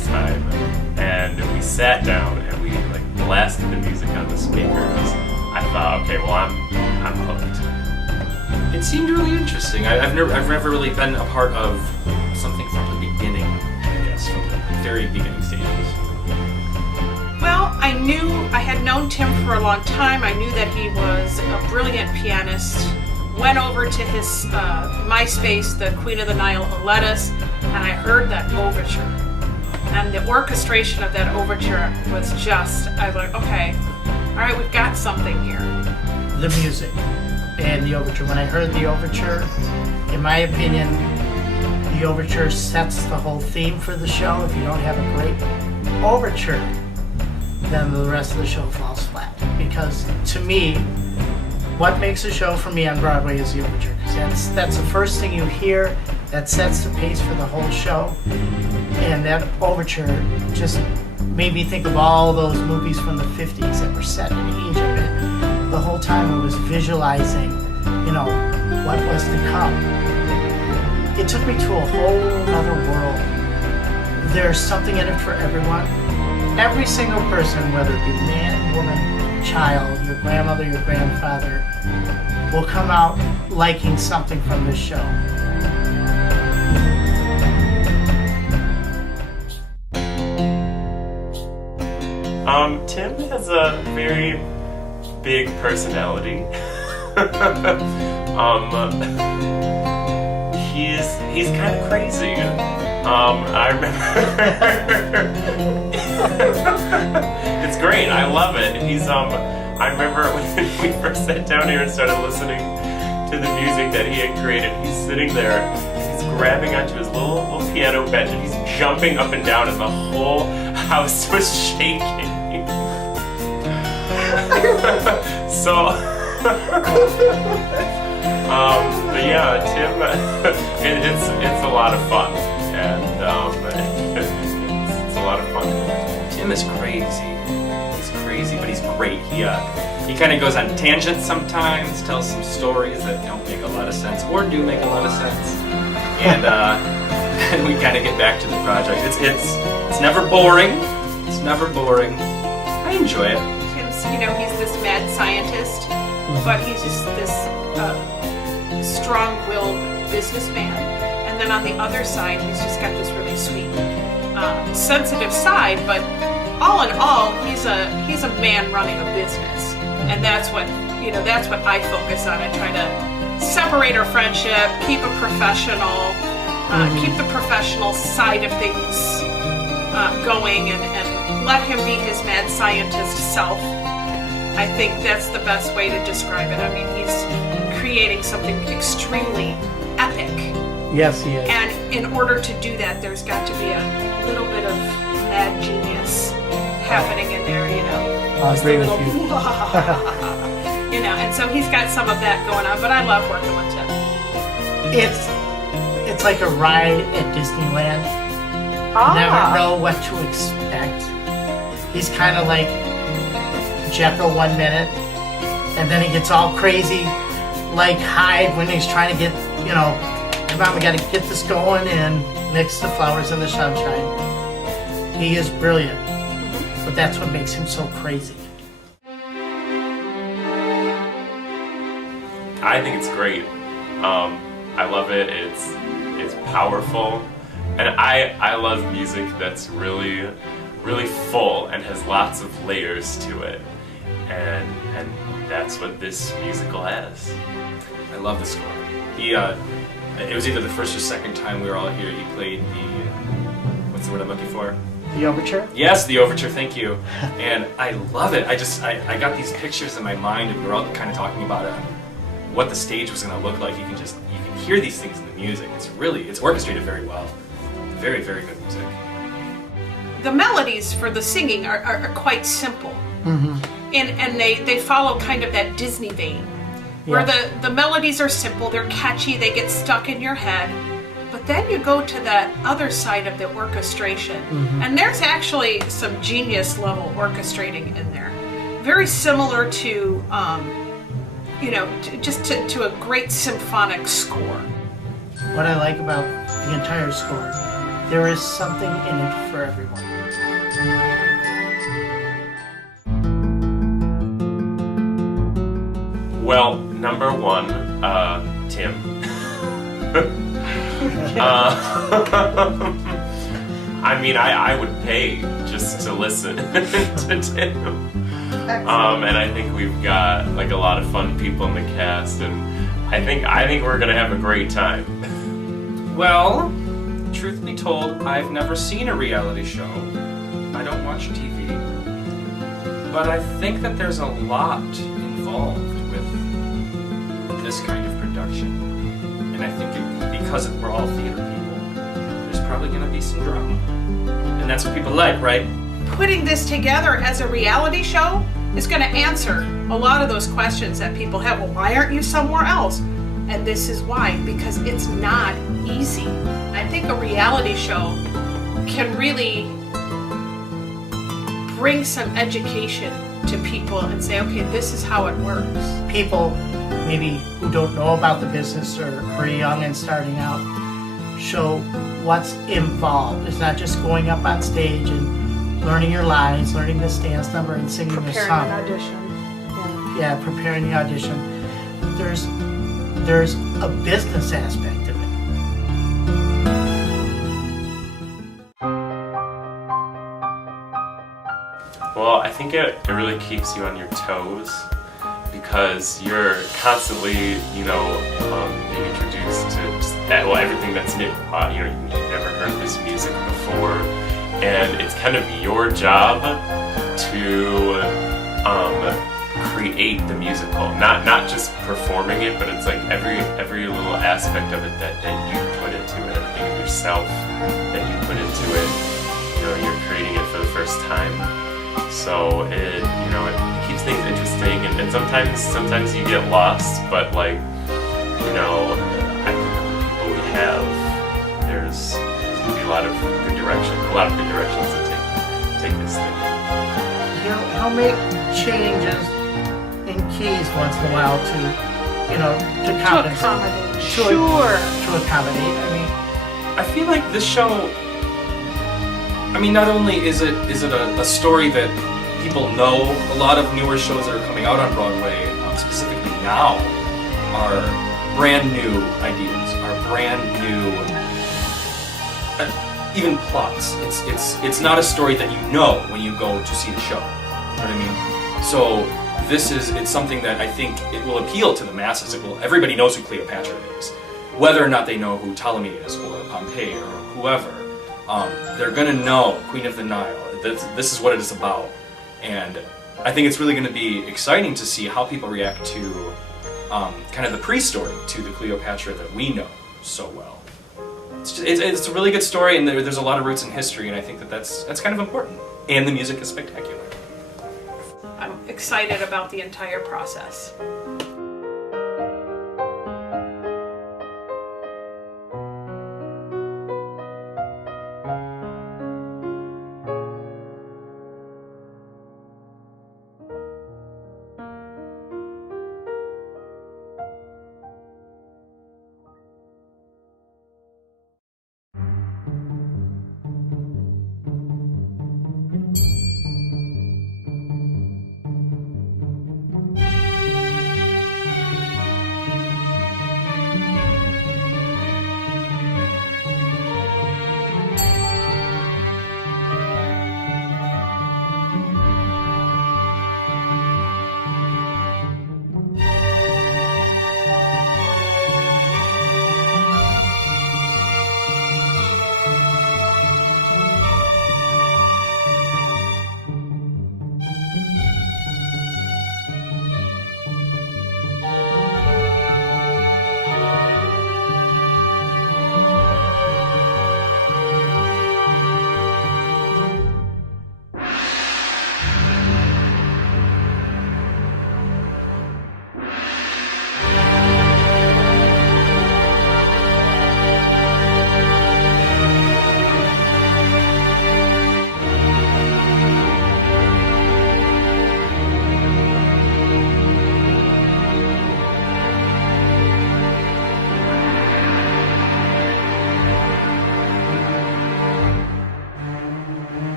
this time, and we sat down and we like blasted the music on the speakers. I thought, okay, well I'm hooked. It seemed really interesting. I've never really been a part of something from the beginning, I guess, from the very beginning stages. Well, I had known Tim for a long time. I knew that he was a brilliant pianist. Went over to his MySpace, the Queen of the Nile, Auletes, and I heard that overture. And the orchestration of that overture was just, I was like, okay, all right, we've got something here. The music and the overture. When I heard the overture, in my opinion, the overture sets the whole theme for the show. If you don't have a great overture, then the rest of the show falls flat. Because to me, what makes a show for me on Broadway is the overture. Because that's the first thing you hear, that sets the pace for the whole show. And that overture just made me think of all those movies from the 50s that were set in Egypt. And the whole time I was visualizing, what was to come. It took me to a whole other world. There's something in it for everyone. Every single person, whether it be man, woman, child, your grandmother, your grandfather, will come out liking something from this show. Tim has a very big personality. He's kind of crazy. I remember. It's great. I love it. I remember when we first sat down here and started listening to the music that he had created. He's sitting there. He's grabbing onto his little piano bench and he's jumping up and down, and the whole house was shaking. So. But yeah, Tim, it's a lot of fun, and it's a lot of fun. Tim is crazy. He's crazy, but he's great. He kind of goes on tangents sometimes, tells some stories that don't make a lot of sense or do make a lot of sense, and and we kind of get back to the project. It's never boring. It's never boring. I enjoy it. Tim's, he's this mad scientist, but he's just this strong-willed businessman. And then on the other side, he's just got this really sweet, sensitive side. But all in all, he's a man running a business, and that's what I focus on. I try to separate our friendship, keep a professional, keep the professional side of things going, and let him be his mad scientist self. I think that's the best way to describe it. I mean, he's creating something extremely epic. Yes, he is. And in order to do that, there's got to be a little bit of mad genius happening in there, I'll agree with you. And so he's got some of that going on, but I love working with Tim. It's like a ride at Disneyland. You never know what to expect. He's kind of like Jekyll 1 minute, and then he gets all crazy like Hyde when he's trying to get, come on, we got to get this going and mix the flowers in the sunshine. He is brilliant, but that's what makes him so crazy. I think it's great. I love it. It's powerful, and I love music that's really, really full and has lots of layers to it, and that's what this musical has. I love the score. It was either the first or second time we were all here. He played what's the word I'm looking for? The overture? Yes, the overture. Thank you. And I love it. I got these pictures in my mind, and we were all kind of talking about it, what the stage was going to look like. You can hear these things in the music. It's orchestrated very well. Very, very good music. The melodies for the singing are quite simple. Mm-hmm. And they follow kind of that Disney vein, where the melodies are simple, they're catchy, they get stuck in your head. But then you go to that other side of the orchestration, and there's actually some genius level orchestrating in there. Very similar to, to a great symphonic score. What I like about the entire score there is something in it for everyone. Well, number one, Tim. I mean, I would pay just to listen to Tim. And I think we've got like a lot of fun people in the cast, and I think we're gonna have a great time. Well, truth be told, I've never seen a reality show. I don't watch TV. But I think that there's a lot involved with this kind of production. And I think because we're all theater people, there's probably going to be some drama. And that's what people like, right? Putting this together as a reality show is going to answer a lot of those questions that people have. Well, why aren't you somewhere else? And this is why, because it's not easy. I think a reality show can really bring some education to people and say, okay, this is how it works. People maybe who don't know about the business or are young and starting out, show what's involved. It's not just going up on stage and learning your lines, learning this dance number and singing a Preparing song. an audition. Yeah, preparing the audition. There's a business aspect of it. Well, I think it really keeps you on your toes because you're constantly, being introduced to just everything that's new. You've never heard this music before, and it's kind of your job to create the musical. Not just performing it, but it's like every little aspect of it that you put into it, everything of yourself that you put into it. You're creating it for the first time. So it keeps things interesting, and sometimes you get lost, but I think the people we have, there's gonna be a lot of good directions to take this thing. He'll make changes in keys once in a while to compensate. To accommodate. I feel like this show, not only is it a story that people know, a lot of newer shows that are coming out on Broadway, specifically now, are brand new ideas, are brand new, even plots. It's not a story that you know when you go to see the show. You know what I mean? So it's something that I think it will appeal to the masses. Everybody knows who Cleopatra is, whether or not they know who Ptolemy is or Pompey or whoever. They're gonna know Queen of the Nile. This is what it is about, and I think it's really going to be exciting to see how people react to kind of the pre-story to the Cleopatra that we know so well. It's a really good story, and there's a lot of roots in history, and I think that's kind of important. And the music is spectacular. I'm excited about the entire process.